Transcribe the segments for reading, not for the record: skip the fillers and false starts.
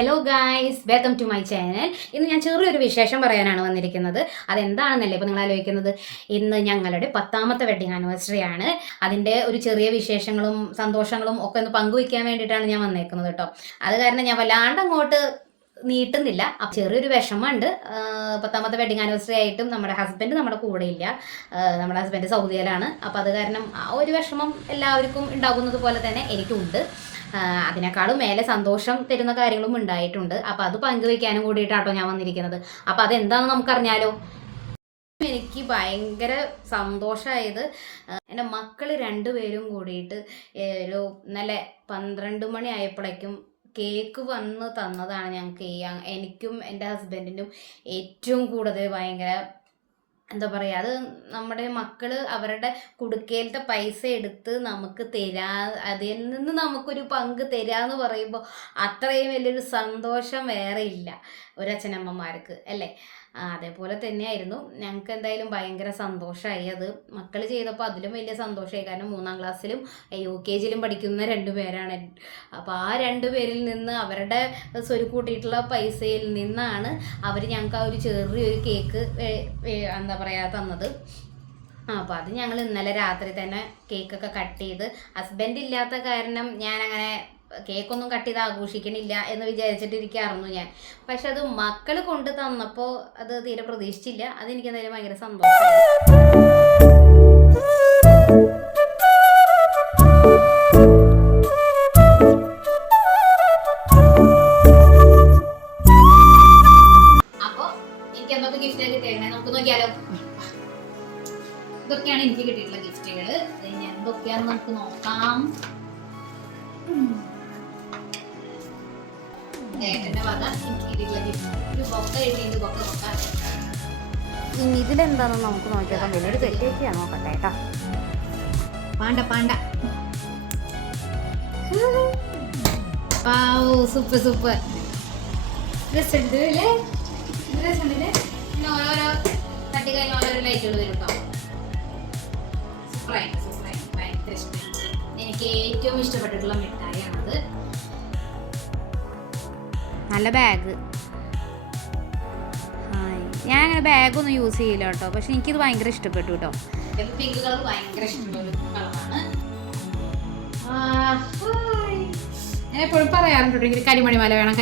Hello guys, welcome to my channel. ഇന്ന് ഞാൻ ചെറിയൊരു വിശേഷം പറയാനാണ് വന്നിരിക്കുന്നത്. അതെന്താണെന്നല്ലേ ഇപ്പോൾ നിങ്ങൾ ആലോചിക്കുന്നത്. ഇന്ന് ഞങ്ങളുടെ 10ാമത്തെ വെഡിങ് ആനിവേഴ്സറി ആണ്. അതിൻ്റെ ഒരു ചെറിയ വിശേഷങ്ങളും സന്തോഷങ്ങളും ഒക്കെ ഒന്ന് പങ്കുവയ്ക്കാൻ വേണ്ടിയിട്ടാണ് ഞാൻ വന്നേക്കുന്നത് കേട്ടോ. അത് കാരണം ഞാൻ വല്ലാണ്ട് അങ്ങോട്ട് നീട്ടുന്നില്ല. ചെറിയൊരു വിഷമമുണ്ട്. 10ാമത്തെ വെഡിങ് ആനിവേഴ്സറി ആയിട്ടും നമ്മുടെ ഹസ്ബൻഡ് നമ്മുടെ കൂടെ ഇല്ല. നമ്മുടെ ഹസ്ബൻഡ് സൗദിയിലാണ്. അപ്പോൾ അത് കാരണം ആ ഒരു വിഷമം എല്ലാവർക്കും ഉണ്ടാകുന്നത് പോലെ തന്നെ എനിക്കുണ്ട്. അതിനേക്കാളും മേലെ സന്തോഷം തരുന്ന കാര്യങ്ങളും ഉണ്ടായിട്ടുണ്ട്. അപ്പോൾ അത് പങ്കുവയ്ക്കാനും കൂടിയിട്ടാട്ടോ ഞാൻ വന്നിരിക്കുന്നത്. അപ്പോൾ അതെന്താണെന്ന് നമുക്കറിഞ്ഞാലോ. എനിക്ക് ഭയങ്കര സന്തോഷമായത് എൻ്റെ മക്കൾ രണ്ടുപേരും കൂടിയിട്ട് ഒരു ഇന്നലെ 12 മണി ആയപ്പോഴേക്കും കേക്ക് വന്ന് തന്നതാണ് ഞങ്ങൾക്ക്. എനിക്കും എൻ്റെ ഹസ്ബൻഡിനും ഏറ്റവും കൂടുതൽ ഭയങ്കര എന്താ പറയുക, അത് നമ്മുടെ മക്കൾ അവരുടെ കുടുക്കയിലത്തെ പൈസ എടുത്ത് നമുക്ക് അതിൽ നിന്ന് നമുക്കൊരു പങ്ക് തരാമെന്ന് പറയുമ്പോൾ അത്രയും വലിയൊരു സന്തോഷം വേറെ ഇല്ല ഒരച്ഛനമ്മമാർക്ക്, അല്ലേ? അതേപോലെ തന്നെയായിരുന്നു ഞങ്ങൾക്ക്. എന്തായാലും ഭയങ്കര സന്തോഷമായി. അത് മക്കൾ ചെയ്തപ്പോൾ അതിലും വലിയ സന്തോഷമായി. കാരണം 3ാം ക്ലാസ്സിലും UKGയിലും പഠിക്കുന്ന 2 പേരാണ്. അപ്പോൾ ആ 2 പേരിൽ നിന്ന് അവരുടെ സ്വരുക്കൂട്ടിയിട്ടുള്ള പൈസയിൽ നിന്നാണ് അവർ ഞങ്ങൾക്ക് ആ ഒരു ചെറിയൊരു കേക്ക് എന്താ പറയുക തന്നത്. അപ്പോൾ അത് ഞങ്ങൾ ഇന്നലെ രാത്രി തന്നെ കേക്കൊക്കെ കട്ട് ചെയ്ത്, ഹസ്ബൻഡ് ഇല്ലാത്ത കാരണം ഞാനങ്ങനെ കേക്കൊന്നും കട്ട് ചെയ്ത് ആഘോഷിക്കണില്ല എന്ന് വിചാരിച്ചിട്ടിരിക്കായിരുന്നു ഞാൻ. പക്ഷെ അത് മക്കൾ കൊണ്ട് തന്നപ്പോൾ അത് തീരെ പ്രതീക്ഷിച്ചില്ല. അതെനിക്ക് എന്തായാലും ഭയങ്കര സന്തോഷമായി. അപ്പോൾ എനിക്ക് എന്തൊക്കെ ഗിഫ്റ്റ് കിട്ടിയിരുന്നേ നമുക്ക് നോക്കിയാലോ. ഇതൊക്കെയാണ് എനിക്ക് കിട്ടിയിട്ടുള്ള ഗിഫ്റ്റുകൾ. എന്തൊക്കെയാണെന്ന് നമുക്ക് നോക്കാം. ഇനി ഇതിലെന്താണെന്ന് നമുക്ക് നോക്കിയാൽ വലിയൊരു തെറ്റേക്കാണ്. നോക്കട്ടെ കേട്ടോ. പാണ്ട സൂപ്പർ സൂപ്പർ രസമുണ്ട് അല്ലേ? രസമുണ്ടല്ലേ? പിന്നെ ഓരോരോ തട്ടിക്കഴിഞ്ഞ് ഓരോരോ ലൈറ്റുകൾ വരും കേട്ടോ. സൂപ്പറായി ഭയങ്കര ഇഷ്ടമായി. എനിക്ക് ഏറ്റവും ഇഷ്ടപ്പെട്ടിട്ടുള്ള മിഠായിയാണത്. നല്ല ബാഗ്. ഞാൻ അങ്ങനെ ബാഗൊന്നും യൂസ് ചെയ്യില്ല കേട്ടോ. പക്ഷെ എനിക്കിത് ഭയങ്കര ഇഷ്ടപ്പെട്ടു കേട്ടോ. പിങ്ക് കളർ ഭയങ്കര ഇഷ്ടമുള്ളൊരു കളറാണ്. ഞാൻ എപ്പോഴും പറയാറുണ്ട് എനിക്ക് കരിമണിമല വേണം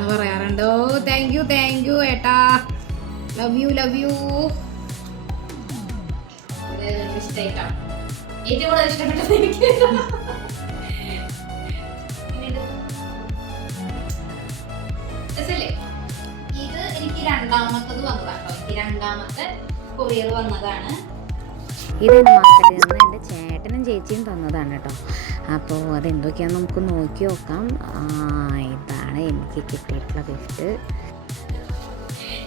എന്ന് പറയാറുണ്ട്. ഓ താങ്ക് യു ഏട്ടാ. Love you. ഇഷ്ടമായിട്ടോ. ഏറ്റവും കൂടുതൽ ഇഷ്ടപ്പെട്ടത് എനിക്ക് ഇത് എനിക്ക് രണ്ടാമത്തത് വന്നതാട്ടോ. രണ്ടാമത്തെ കൊറിയർ വന്നതാണ്. ഇത് എൻ്റെ മാർക്കറ്റിൽ നിന്ന് എൻ്റെ ചേട്ടനും ചേച്ചിയും തന്നതാണ് കേട്ടോ. അപ്പോൾ അതെന്തൊക്കെയാണെന്ന് നമുക്ക് നോക്കി നോക്കാം. ഇതാണ് എനിക്ക് കിട്ടിയിട്ടുള്ള ഗിഫ്റ്റ്.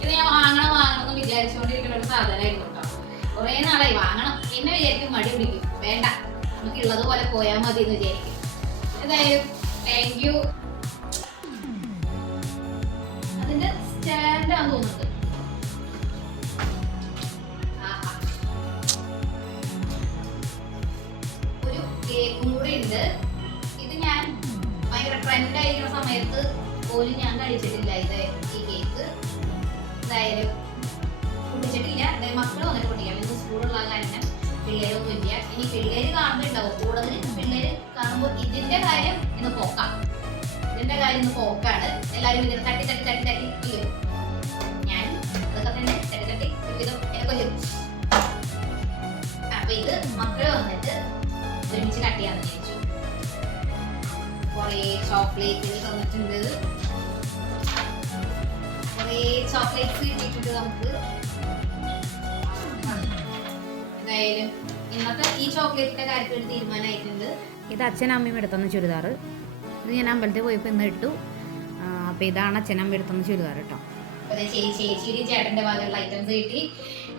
ഇത് ഞാൻ വാങ്ങണം വിചാരിച്ചുകൊണ്ടിരിക്കുന്ന ഒരു സാധനമായിരുന്നു കേട്ടോ. കുറേ നാളായി വാങ്ങണം. പിന്നെ വിചാരിക്കും മടി പിടിക്കും, വേണ്ട നമുക്ക് ഉള്ളത് പോലെ പോയാൽ മതി എന്ന് വിചാരിക്കും. എന്തായാലും താങ്ക് യു. അതിന്റെ സ്റ്റാൻഡാന്ന് തോന്നുന്നത്. ഒരു കേക്കും കൂടെ ഉണ്ട്. ഇത് ഞാൻ ഭയങ്കര ട്രെൻഡ് ആയിരിക്കുന്ന സമയത്ത് പോലും ഞാൻ കഴിച്ചിട്ടില്ല. ഈ കേക്ക് എന്തായാലും കുടിച്ചിട്ടില്ല. മക്കൾ വന്നിട്ട് കുടിക്കാം. ഇന്ന് സ്കൂളുള്ള കാരണം പിള്ളേരൊന്നും ഇല്ല. ഇനി പിള്ളേര് കാണുമ്പോണ്ടാവും. കൂടുതൽ പിള്ളേര് കാണുമ്പോൾ ഇതിന്റെ കാര്യം ഇന്ന് പോക്കാണ്. എല്ലാവരും ഇങ്ങനെ തട്ടി ഇല്ലേ? ഞാൻ അതൊക്കെ തന്നെ തട്ടി എന്നെ. അപ്പൊ ഇത് മക്കള് വന്നിട്ട് ഒരുമിച്ച് കട്ട് ചെയ്യാന്ന് വിചാരിച്ചു. കുറേ ചോക്ലേറ്റുകൾ തന്നിട്ടുണ്ട്. കുറേ ചോക്ലേറ്റ്സ് കിട്ടിയിട്ടുണ്ട് നമുക്ക്. എന്തായാലും ഇന്നത്തെ ഈ ചോക്ലേറ്റിന്റെ കാര്യത്തിൽ ഒരു തീരുമാനമായിട്ടുണ്ട്. ഇത് അച്ഛനും അമ്മയും എടുത്തുന്ന ചുരിദാർ. ഇത് ഞാൻ അമ്പലത്തിൽ പോയപ്പോൾ ഇന്ന് ഇട്ടു. അപ്പോൾ ഇതാണ് അച്ഛനമ്മ എടുത്തുന്ന ചുരിദാർ കേട്ടോ. ചേച്ചിയുടെ ചേട്ടൻ്റെ ഭാഗമുള്ള ഐറ്റംസ് കിട്ടി,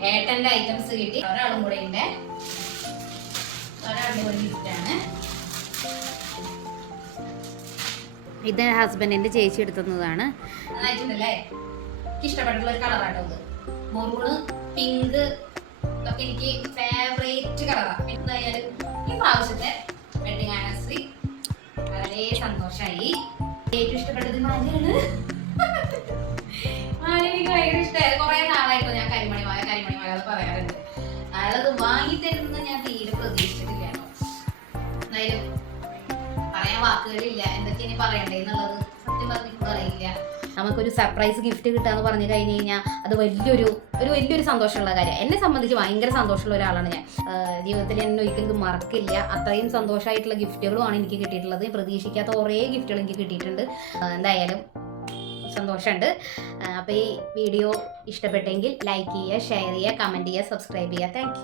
ഏട്ടൻ്റെ ഐറ്റംസ് കിട്ടി. ഒരാളും കൂടെ ഉണ്ട്. ഒരാളുടെ കൂടെ ഗിഫ്റ്റാണ്. ഇത് ഹസ്ബൻഡിൻ്റെ ചേച്ചി എടുത്തുന്നതാണ്. നന്നായിട്ടുണ്ടല്ലേ? എനിക്ക് ഇഷ്ടപ്പെട്ടുള്ള ഒരു കളറാട്ടോ ഇത്. മെറൂണ്, പിങ്ക് ഇതൊക്കെ എനിക്ക് ഫേവറേറ്റ് കളറാണ്. എന്തായാലും ഈ പ്രാവശ്യത്തെ വെഡിങ് ആനിവേഴ്സറി വളരെ സന്തോഷമായി. ഏറ്റവും ഇഷ്ടപ്പെട്ടത് മാലയാണ്. മാല എനിക്ക് ഭയങ്കര ഇഷ്ടമായി. കുറെ നാളായിട്ട് ഞാൻ കരിമണി മാല എന്ന് പറയാറുണ്ട്. അയാളത് വാങ്ങി തരുന്നത് ഞാൻ തീരെ പ്രതീക്ഷിച്ചിട്ടില്ല. എന്തായാലും പറയാൻ വാക്കുകളില്ല, എന്തൊക്കെ ഇനി പറയണ്ടേ എന്നുള്ളത് സത്യം പറഞ്ഞിട്ട് അറിയില്ല. നമുക്കൊരു സർപ്രൈസ് ഗിഫ്റ്റ് കിട്ടാന്ന് പറഞ്ഞു കഴിഞ്ഞ് കഴിഞ്ഞാൽ അത് വലിയൊരു സന്തോഷമുള്ള കാര്യം. എന്നെ സംബന്ധിച്ച് ഭയങ്കര സന്തോഷമുള്ള ഒരാളാണ് ഞാൻ. ജീവിതത്തിൽ എന്നെ ഒരിക്കലും മറക്കില്ല. അത്രയും സന്തോഷമായിട്ടുള്ള ഗിഫ്റ്റുകളുമാണ് എനിക്ക് കിട്ടിയിട്ടുള്ളത്. പ്രതീക്ഷിക്കാത്ത കുറേ ഗിഫ്റ്റുകൾ എനിക്ക് കിട്ടിയിട്ടുണ്ട്. എന്തായാലും സന്തോഷമുണ്ട്. അപ്പോൾ ഈ വീഡിയോ ഇഷ്ടപ്പെട്ടെങ്കിൽ ലൈക്ക് ചെയ്യുക, ഷെയർ ചെയ്യുക, കമൻറ്റ് ചെയ്യുക, സബ്സ്ക്രൈബ് ചെയ്യുക. താങ്ക്